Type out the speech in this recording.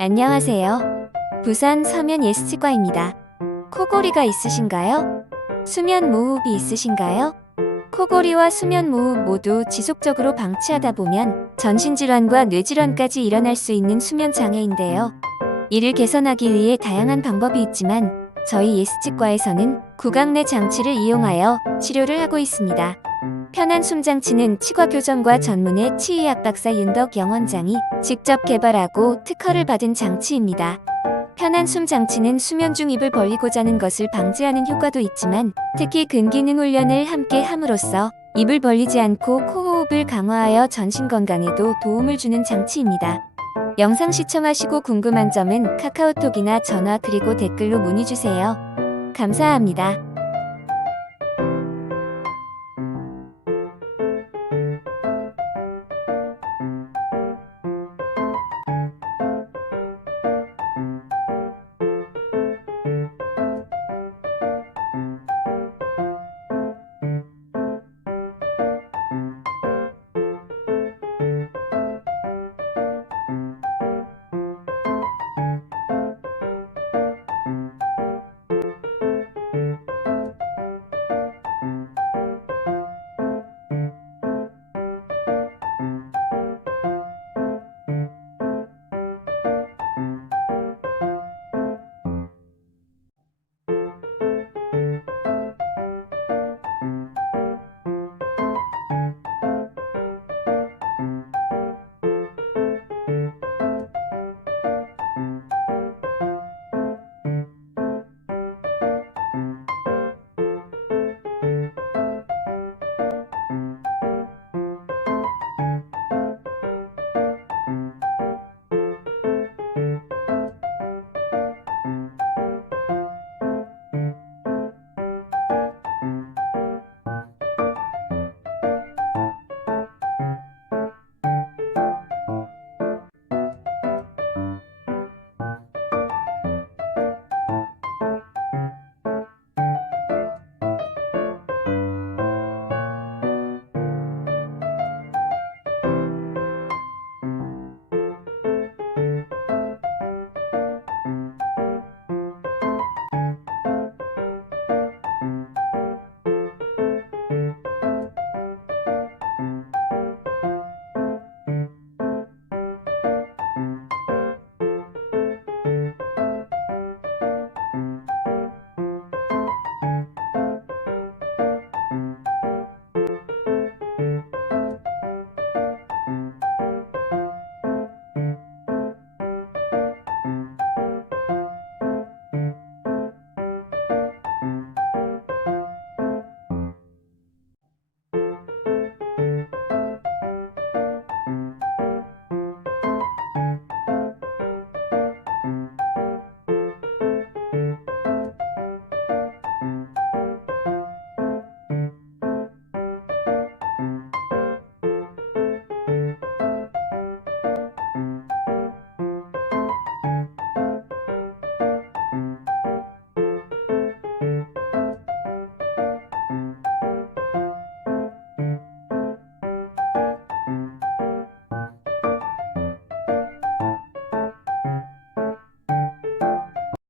안녕하세요. 부산 서면 예스치과입니다. 코골이가 있으신가요? 수면 무호흡이 있으신가요? 코골이와 수면 무호흡 모두 지속적으로 방치하다 보면 전신질환과 뇌질환까지 일어날 수 있는 수면 장애인데요. 이를 개선하기 위해 다양한 방법이 있지만 저희 예스치과에서는 구강 내 장치를 이용하여 치료를 하고 있습니다. 편한 숨장치는 치과교정과 전문의 치의학 박사 윤덕영 원장이 직접 개발하고 특허를 받은 장치입니다. 편한 숨장치는 수면 중 입을 벌리고 자는 것을 방지하는 효과도 있지만 특히 근기능 훈련을 함께 함으로써 입을 벌리지 않고 코호흡을 강화하여 전신 건강에도 도움을 주는 장치입니다. 영상 시청하시고 궁금한 점은 카카오톡이나 전화 그리고 댓글로 문의주세요. 감사합니다.